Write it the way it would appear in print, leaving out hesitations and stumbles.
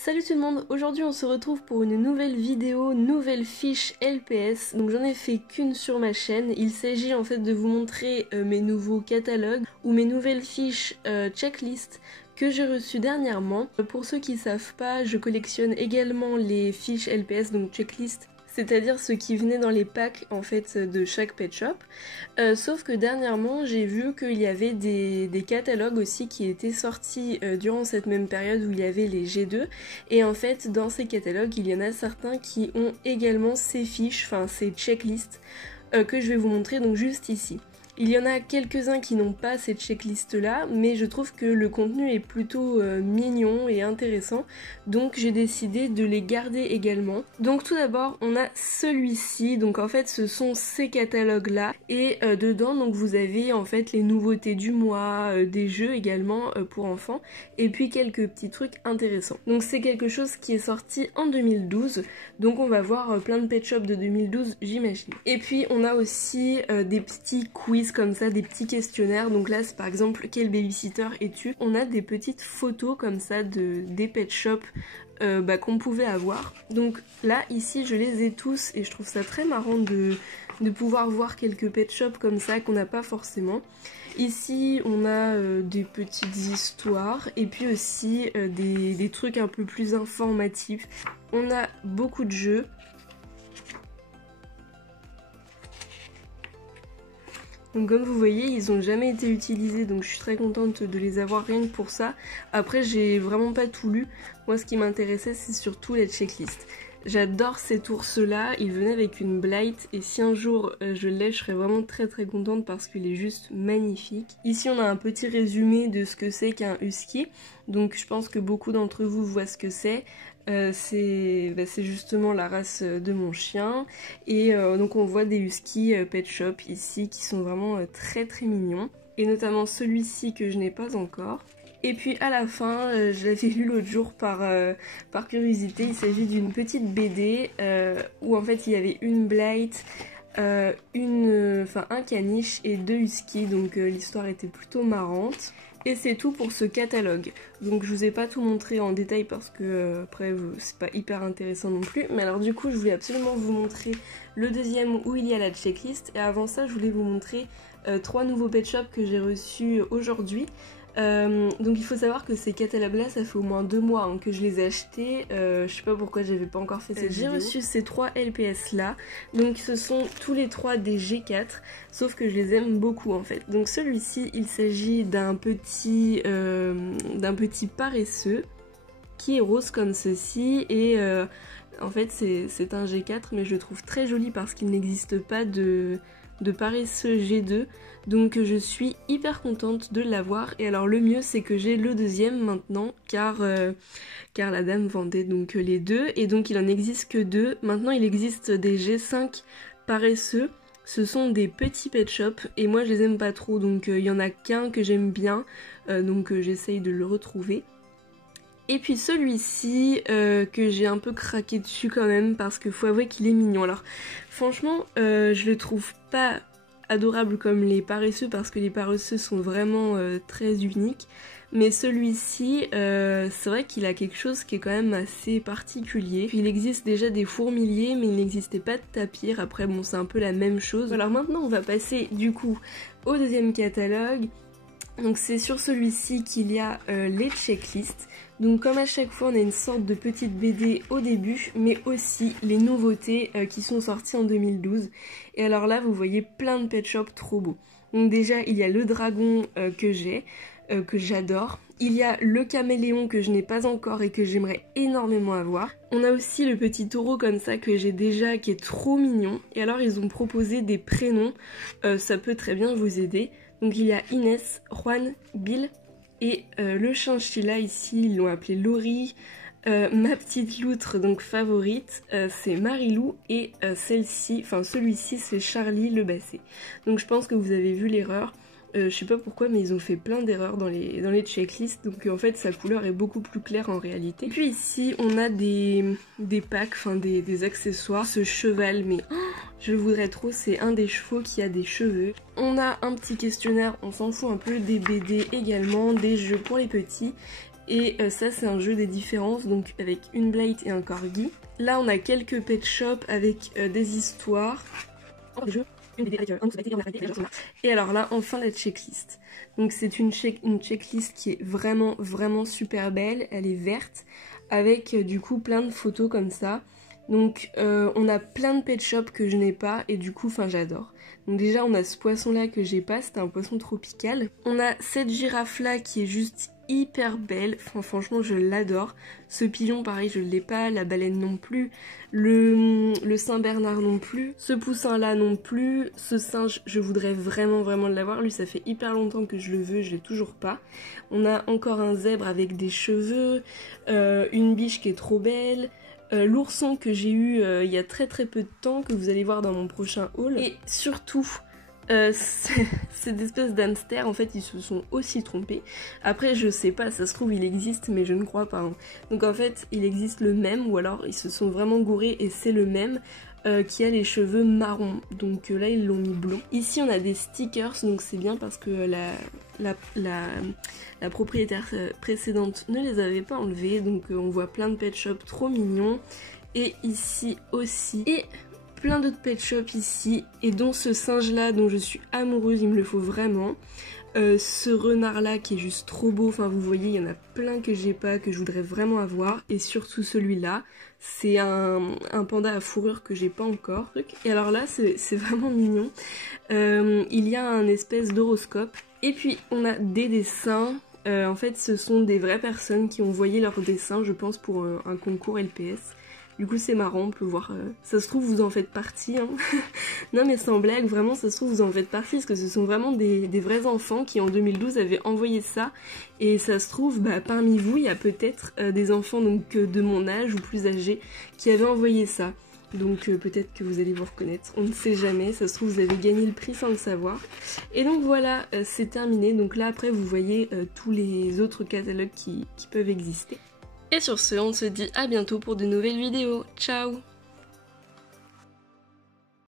Salut tout le monde, aujourd'hui on se retrouve pour une nouvelle vidéo, nouvelle fiche LPS. Donc j'en ai fait qu'une sur ma chaîne. Il s'agit en fait de vous montrer mes nouveaux catalogues ou mes nouvelles fiches checklist que j'ai reçues dernièrement. Pour ceux qui savent pas, je collectionne également les fiches LPS, donc checklist, c'est-à-dire ceux qui venaient dans les packs en fait de chaque pet shop. Sauf que dernièrement j'ai vu qu'il y avait des catalogues aussi qui étaient sortis durant cette même période où il y avait les G2, et en fait dans ces catalogues il y en a certains qui ont également ces fiches, enfin ces checklists que je vais vous montrer donc juste ici. Il y en a quelques-uns qui n'ont pas cette checklist là, mais je trouve que le contenu est plutôt mignon et intéressant, donc j'ai décidé de les garder également. Donc tout d'abord on a celui-ci, donc en fait ce sont ces catalogues là, et dedans donc vous avez en fait les nouveautés du mois, des jeux également pour enfants, et puis quelques petits trucs intéressants. Donc c'est quelque chose qui est sorti en 2012, donc on va voir plein de pet shops de 2012 j'imagine. Et puis on a aussi des petits quiz comme ça, des petits questionnaires. Donc là c'est par exemple quel babysitter es-tu. On a des petites photos comme ça des pet shops qu'on pouvait avoir. Donc là ici je les ai tous et je trouve ça très marrant de pouvoir voir quelques pet shops comme ça qu'on n'a pas forcément. Ici on a des petites histoires et puis aussi des trucs un peu plus informatifs. On a beaucoup de jeux. Donc comme vous voyez, ils n'ont jamais été utilisés, donc je suis très contente de les avoir rien que pour ça. Après j'ai vraiment pas tout lu, moi ce qui m'intéressait c'est surtout les checklists. J'adore cet ours là, il venait avec une blight et si un jour je l'ai, je serais vraiment très contente parce qu'il est juste magnifique. Ici on a un petit résumé de ce que c'est qu'un husky, donc je pense que beaucoup d'entre vous voient ce que c'est. C'est justement la race de mon chien, et donc on voit des huskies pet shop ici qui sont vraiment très mignons, et notamment celui-ci que je n'ai pas encore. Et puis à la fin, je l'avais lu l'autre jour par curiosité, il s'agit d'une petite BD où en fait il y avait une blight, un caniche et 2 huskies, donc l'histoire était plutôt marrante. Et c'est tout pour ce catalogue. Donc je vous ai pas tout montré en détail parce que après c'est pas hyper intéressant non plus. Mais alors du coup je voulais absolument vous montrer le deuxième où il y a la checklist. Et avant ça je voulais vous montrer 3 nouveaux pet shops que j'ai reçus aujourd'hui. Donc il faut savoir que ces catalogues là ça fait au moins 2 mois que je les ai achetés, je sais pas pourquoi j'avais pas encore fait cette vidéo. J'ai reçu ces 3 LPS là, donc ce sont tous les 3 des G4, sauf que je les aime beaucoup en fait. Donc celui-ci il s'agit d'un petit paresseux qui est rose comme ceci, et en fait c'est un G4 mais je le trouve très joli parce qu'il n'existe pas de paresseux G2, donc je suis hyper contente de l'avoir. Et alors le mieux c'est que j'ai le deuxième maintenant car la dame vendait donc les deux, et donc il en existe que 2. Maintenant il existe des G5 paresseux, ce sont des petits pet shops et moi je les aime pas trop, donc il y en a qu'un que j'aime bien, donc j'essaye de le retrouver. Et puis celui-ci que j'ai un peu craqué dessus quand même parce qu'il faut avouer qu'il est mignon. Alors franchement je le trouve pas adorable comme les paresseux parce que les paresseux sont vraiment très uniques. Mais celui-ci c'est vrai qu'il a quelque chose qui est quand même assez particulier. Il existe déjà des fourmiliers mais il n'existait pas de tapir. Après bon c'est un peu la même chose. Alors maintenant on va passer du coup au deuxième catalogue. Donc c'est sur celui-ci qu'il y a les checklists. Donc comme à chaque fois on a une sorte de petite BD au début, mais aussi les nouveautés qui sont sorties en 2012. Et alors là vous voyez plein de pet shops trop beaux. Donc déjà il y a le dragon que j'ai, que j'adore. Il y a le caméléon que je n'ai pas encore et que j'aimerais énormément avoir. On a aussi le petit taureau comme ça que j'ai déjà, qui est trop mignon. Et alors ils ont proposé des prénoms, ça peut très bien vous aider. Donc il y a Inès, Juan, Bill et le chinchilla ici, ils l'ont appelé Laurie. Ma petite loutre donc favorite c'est Marilou, et celle-ci, enfin celui-ci c'est Charlie le basset. Donc je pense que vous avez vu l'erreur. Je sais pas pourquoi mais ils ont fait plein d'erreurs dans les checklists, donc en fait sa couleur est beaucoup plus claire en réalité. Et puis ici on a des packs, enfin des accessoires. Ce cheval, mais je le voudrais trop, c'est un des chevaux qui a des cheveux. On a un petit questionnaire, on s'en fout un peu, des BD également, des jeux pour les petits. Et ça c'est un jeu des différences, donc avec une Blade et un Corgi. Là on a quelques pet shops avec des histoires, des jeux, et alors là enfin la checklist. Donc c'est une checklist qui est vraiment super belle, elle est verte, avec du coup plein de photos comme ça. Donc on a plein de pet shops que je n'ai pas et du coup j'adore. Donc déjà on a ce poisson là que j'ai pas, c'est un poisson tropical. On a cette girafe là qui est juste hyper belle, enfin, franchement je l'adore. Ce pigeon pareil je l'ai pas, la baleine non plus, le Saint-Bernard non plus, ce poussin là non plus, ce singe je voudrais vraiment l'avoir, lui ça fait hyper longtemps que je le veux, je l'ai toujours pas. On a encore un zèbre avec des cheveux, une biche qui est trop belle, l'ourson que j'ai eu il y a très peu de temps, que vous allez voir dans mon prochain haul, et surtout cette espèce d'hamster, en fait ils se sont aussi trompés. Après je sais pas, ça se trouve il existe mais je ne crois pas hein. Donc en fait il existe le même, ou alors ils se sont vraiment gourés et c'est le même qui a les cheveux marrons, donc là ils l'ont mis blond. Ici on a des stickers, donc c'est bien parce que la propriétaire précédente ne les avait pas enlevés, donc on voit plein de pet shops trop mignons. Et ici aussi, et plein d'autres pet shops ici, et dont ce singe là dont je suis amoureuse, il me le faut vraiment. Ce renard là qui est juste trop beau, enfin vous voyez il y en a plein que j'ai pas, que je voudrais vraiment avoir, et surtout celui-là, c'est un panda à fourrure que j'ai pas encore. Et alors là c'est vraiment mignon, il y a un espèce d'horoscope, et puis on a des dessins. En fait ce sont des vraies personnes qui ont envoyé leurs dessins, je pense pour un concours LPS. Du coup c'est marrant, on peut voir, ça se trouve vous en faites partie, hein. Non mais sans blague, vraiment ça se trouve vous en faites partie, parce que ce sont vraiment des vrais enfants qui en 2012 avaient envoyé ça, et ça se trouve parmi vous il y a peut-être des enfants donc de mon âge ou plus âgés qui avaient envoyé ça. Donc peut-être que vous allez vous reconnaître, on ne sait jamais, ça se trouve vous avez gagné le prix sans le savoir. Et donc voilà, c'est terminé, donc là après vous voyez tous les autres catalogues qui peuvent exister. Et sur ce, on se dit à bientôt pour de nouvelles vidéos. Ciao!